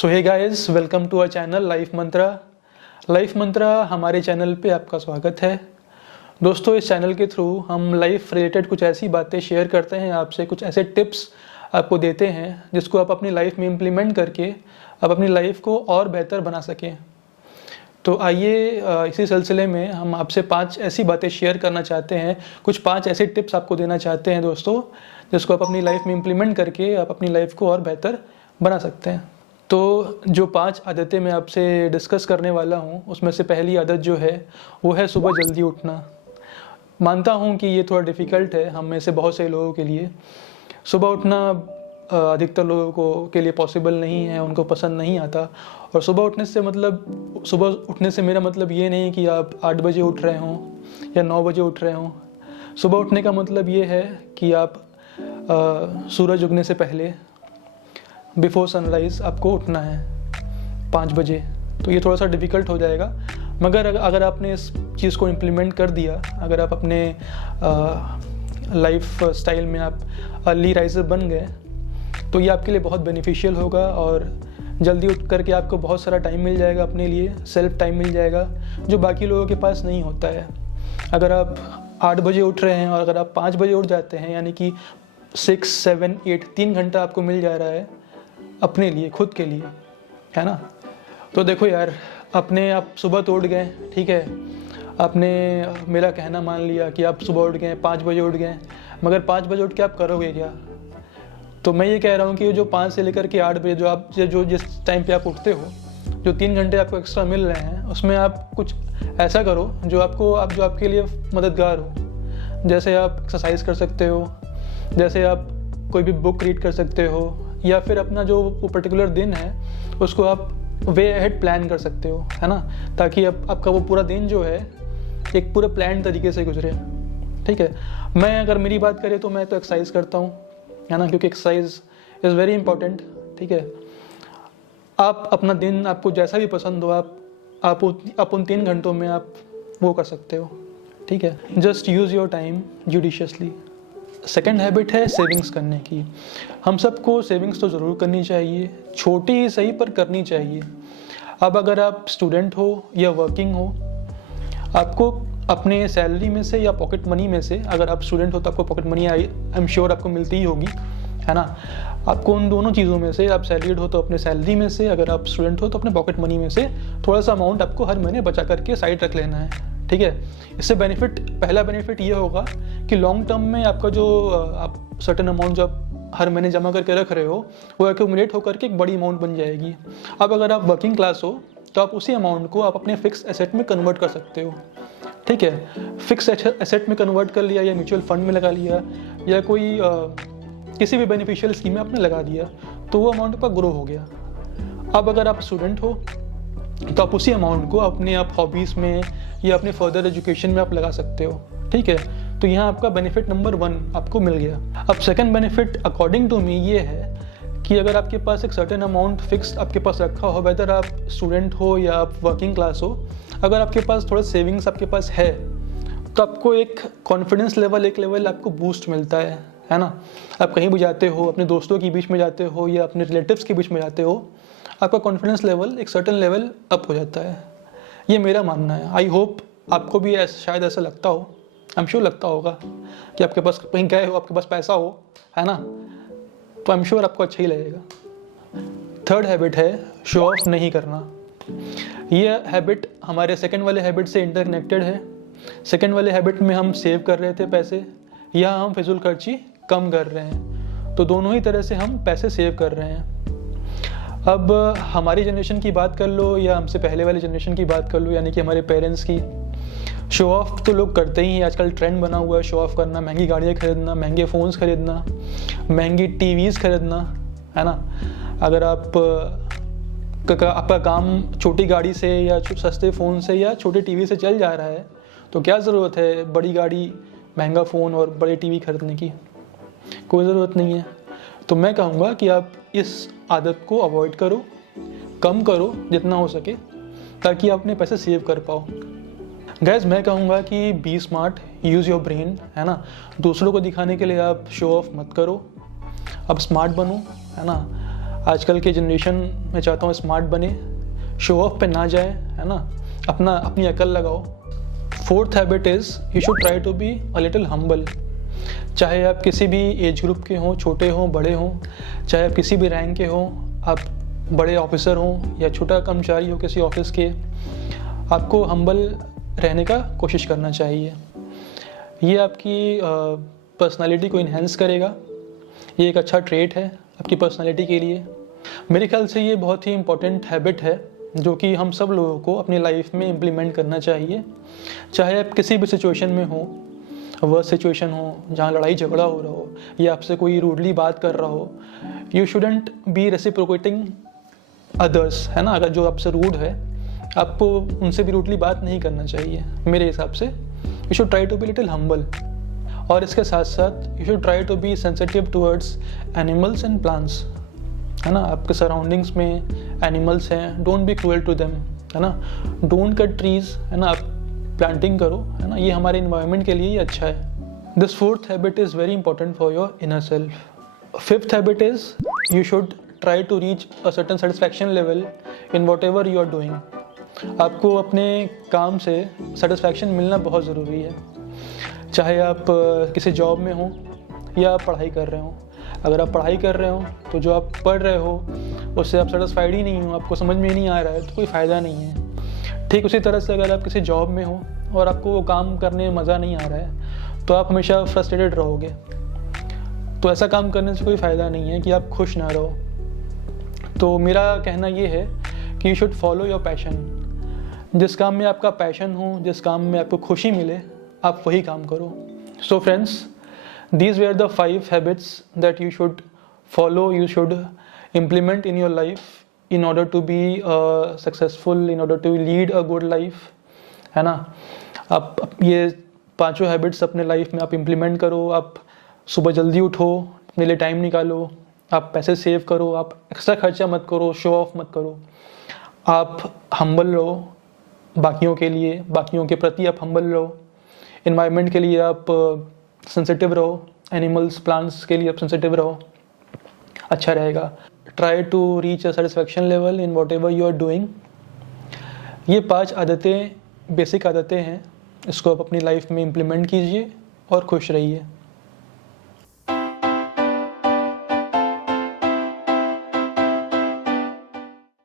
So hey guys, welcome to our channel Life Mantra. Life Mantra हमारे channel पे आपका स्वागत है। दोस्तों, इस चैनल के थ्रू हम लाइफ रिलेटेड कुछ ऐसी बातें शेयर करते हैं आपसे, कुछ ऐसे टिप्स आपको देते हैं जिसको आप अपनी लाइफ में इम्प्लीमेंट करके आप अपनी लाइफ को और बेहतर बना सकें। तो आइए इसी सिलसिले में हम आपसे 5 ऐसी बातें शेयर करना चाहते हैं, कुछ 5 ऐसे टिप्स आपको देना चाहते हैं दोस्तों, जिसको आप अपनी लाइफ में इम्प्लीमेंट करके आप अपनी लाइफ को और बेहतर बना सकते हैं। तो जो 5 आदतें मैं आपसे डिस्कस करने वाला हूँ, उसमें से पहली आदत जो है वो है सुबह जल्दी उठना। मानता हूँ कि ये थोड़ा डिफ़िकल्ट है हम में से बहुत से लोगों के लिए। सुबह उठना अधिकतर लोगों को के लिए पॉसिबल नहीं है, उनको पसंद नहीं आता। और सुबह उठने से मेरा मतलब ये नहीं कि आप 8 बजे उठ रहे हों या 9 बजे उठ रहे हों। सुबह उठने का मतलब ये है कि आप सूरज उगने से पहले, बिफोर सनराइज़ आपको उठना है 5 बजे। तो ये थोड़ा सा डिफ़िकल्ट हो जाएगा, मगर अगर आपने इस चीज़ को इम्प्लीमेंट कर दिया, अगर आप अपने लाइफ स्टाइल में आप अर्ली राइजर बन गए, तो ये आपके लिए बहुत बेनिफिशियल होगा। और जल्दी उठ करके आपको बहुत सारा टाइम मिल जाएगा, अपने लिए सेल्फ टाइम मिल जाएगा, जो बाकी लोगों के पास नहीं होता है। अगर आप 8 बजे उठ रहे हैं और अगर आप 5 बजे उठ जाते हैं, यानी कि 6, 7, 8 3 घंटा आपको मिल जा रहा है अपने लिए, खुद के लिए, है ना। तो देखो यार, आप सुबह तो उठ गए, ठीक है, आपने मेरा कहना मान लिया कि आप सुबह उठ गए, 5 बजे उठ गए, मगर 5 बजे उठ के आप करोगे क्या? तो मैं ये कह रहा हूँ कि जो 5 से लेकर के 8 बजे जो जिस टाइम पे आप उठते हो, जो 3 घंटे आपको एक्स्ट्रा मिल रहे हैं, उसमें आप कुछ ऐसा करो जो आपके लिए मददगार हो। जैसे आप एक्सरसाइज कर सकते हो, जैसे आप कोई भी बुक रीड कर सकते हो, या फिर अपना जो वो पर्टिकुलर दिन है उसको आप वे अहेड प्लान कर सकते हो, है ना, ताकि आपका वो पूरा दिन जो है एक पूरे प्लान तरीके से गुजरे। ठीक है, मैं अगर मेरी बात करें तो मैं तो एक्सरसाइज करता हूँ, है ना, क्योंकि एक्सरसाइज इज़ वेरी इंपॉर्टेंट। ठीक है, आप अपना दिन आपको जैसा भी पसंद हो, आप उन 3 घंटों में आप वो कर सकते हो। ठीक है, just use your time judiciously. Second habit है सेविंग्स करने की। हम सबको सेविंग्स तो ज़रूर करनी चाहिए, छोटी ही सही पर करनी चाहिए। अब अगर आप स्टूडेंट हो या वर्किंग हो, आपको अपने सैलरी में से या पॉकेट मनी में से, अगर आप स्टूडेंट हो तो आपको pocket money I am sure आपको मिलती ही होगी, है ना। आपको उन दोनों चीज़ों में से, आप सैलरीड हो तो अपने सैलरी में से, अगर आप स्टूडेंट हो तो अपने पॉकेट मनी में से थोड़ा सा अमाउंट आपको हर महीने बचा करके साइड रख लेना है। ठीक है, इससे पहला बेनिफिट ये होगा कि लॉन्ग टर्म में आपका जो आप सर्टेन अमाउंट जो आप हर महीने जमा करके रख रहे हो, वो एक्यूमुलेट होकर के एक बड़ी अमाउंट बन जाएगी। अब अगर आप वर्किंग क्लास हो तो आप उसी अमाउंट को आप अपने फिक्स एसेट में कन्वर्ट कर सकते हो। ठीक है, फिक्स एसेट में कन्वर्ट कर लिया, या म्यूचुअल फंड में लगा लिया, या कोई किसी भी बेनिफिशियल स्कीम में आपने लगा दिया, तो वो अमाउंट आपका ग्रो हो गया। अब अगर आप स्टूडेंट हो तो आप उसी अमाउंट को अपने आप हॉबीज़ में या अपने फर्दर एजुकेशन में आप लगा सकते हो। ठीक है, तो यहाँ आपका बेनिफिट नंबर 1 आपको मिल गया। अब second benefit according to me ये है कि अगर आपके पास एक सर्टेन अमाउंट फिक्स आपके पास रखा हो, वेदर आप स्टूडेंट हो या आप वर्किंग क्लास हो, अगर आपके पास थोड़ा सेविंग्स आपके पास है, तो आपको एक कॉन्फिडेंस लेवल, एक लेवल आपको बूस्ट मिलता है ना। आप कहीं भी जाते हो, अपने दोस्तों के बीच में जाते हो या अपने रिलेटिव्स के बीच में जाते हो, आपका कॉन्फिडेंस लेवल एक सर्टेन लेवल अप हो जाता है। ये मेरा मानना है। आई होप आपको भी शायद ऐसा लगता हो, आई एम श्योर लगता होगा कि आपके पास कहीं गए हो, आपके पास पैसा हो, है ना, तो आई एम श्योर आपको अच्छा ही लगेगा। थर्ड हैबिट है शो ऑफ नहीं करना। ये हैबिट हमारे सेकंड वाले हैबिट से इंटरकनेक्टेड है। सेकंड वाले हैबिट में हम सेव कर रहे थे पैसे, या हम फिजूल खर्ची कम कर रहे हैं, तो दोनों ही तरह से हम पैसे सेव कर रहे हैं। अब हमारी जनरेशन की बात कर लो या हमसे पहले वाली जनरेशन की बात कर लो, यानी कि हमारे पेरेंट्स की, शो ऑफ तो लोग करते ही हैं। आजकल ट्रेंड बना हुआ है शो ऑफ करना, महंगी गाड़ियाँ खरीदना, महंगे फ़ोन्स खरीदना, महंगी टीवीज़ खरीदना, है ना। अगर आपका काम छोटी गाड़ी से या सस्ते फ़ोन से या छोटे टीवी से चल जा रहा है, तो क्या ज़रूरत है बड़ी गाड़ी, महंगा फ़ोन और बड़े टीवी खरीदने की? कोई ज़रूरत नहीं है। तो मैं कहूँगा कि आप इस आदत को अवॉइड करो, कम करो जितना हो सके, ताकि आप अपने पैसे सेव कर पाओ। गाइस, मैं कहूँगा कि be smart, use your brain, है ना। दूसरों को दिखाने के लिए आप शो ऑफ मत करो, आप स्मार्ट बनो, है ना। आजकल के जनरेशन मैं चाहता हूँ स्मार्ट बने, शो ऑफ पे ना जाए, है ना, अपनी अकल लगाओ। Fourth habit is you should try to be a little humble. चाहे आप किसी भी एज ग्रुप के हों, छोटे हों बड़े हों, चाहे आप किसी भी रैंक के हों, आप बड़े ऑफिसर हों या छोटा कर्मचारी हो किसी ऑफिस के, आपको हम्बल रहने का कोशिश करना चाहिए। ये आपकी पर्सनालिटी को इन्हेंस करेगा। ये एक अच्छा ट्रेट है आपकी पर्सनालिटी के लिए। मेरे ख्याल से ये बहुत ही इम्पोर्टेंट हैबिट है जो कि हम सब लोगों को अपनी लाइफ में इम्प्लीमेंट करना चाहिए। चाहे आप किसी भी सिचुएशन में हो, वर्स्ट सिचुएशन हो जहाँ लड़ाई झगड़ा हो रहा हो या आपसे कोई रूडली बात कर रहा हो, you shouldn't be reciprocating others, है ना। अगर जो आपसे रूड है, आपको उनसे भी रूडली बात नहीं करना चाहिए मेरे हिसाब से। You should try to be little humble. और इसके साथ साथ you should try to be sensitive towards animals and plants, है ना। आपके सराउंडिंग्स में एनिमल्स हैं, don't be cruel to them, है ना। डोंट कट ट्रीज, है ना। आप प्लांटिंग करो, है ना, ये हमारे इन्वायरमेंट के लिए ही अच्छा है। This fourth habit is very important for your inner self. Fifth habit is you should try to reach a certain satisfaction level in whatever you are doing. आपको अपने काम से सेटिस्फैक्शन मिलना बहुत ज़रूरी है। चाहे आप किसी जॉब में हो या आप पढ़ाई कर रहे हो। अगर आप पढ़ाई कर रहे हो तो जो आप पढ़ रहे हो उससे आप सेटिस्फाइड ही नहीं हो, आपको समझ में नहीं आ रहा है, तो कोई फ़ायदा नहीं है। ठीक उसी तरह से अगर आप किसी जॉब में हो और आपको वो काम करने में मज़ा नहीं आ रहा है तो आप हमेशा फ्रस्ट्रेटेड रहोगे। तो ऐसा काम करने से कोई फ़ायदा नहीं है कि आप खुश ना रहो। तो मेरा कहना ये है कि you should follow your passion. जिस काम में आपका पैशन हो, जिस काम में आपको खुशी मिले, आप वही काम करो। So friends, these were the 5 habits that you should follow, you should implement in your life in order to be successful, in order to lead a good life, है ना। आप ये 5 हैबिट्स अपने लाइफ में आप इम्प्लीमेंट करो। आप सुबह जल्दी उठो, अपने लिए टाइम निकालो, आप पैसे सेव करो, आप एक्स्ट्रा खर्चा मत करो, शो ऑफ मत करो, आप हम्बल रहो बाकियों के लिए, बाकियों के प्रति आप हम्बल रहो। इन्वायरमेंट के लिए आप सेंसिटिव रहो, एनिमल्स प्लांट्स के लिए आप सेंसिटिव रहो, अच्छा रहेगा। Try to reach a satisfaction level in whatever you are doing. ये 5 आदतें बेसिक आदतें हैं, इसको आप अपनी लाइफ में इम्प्लीमेंट कीजिए और खुश रहिए।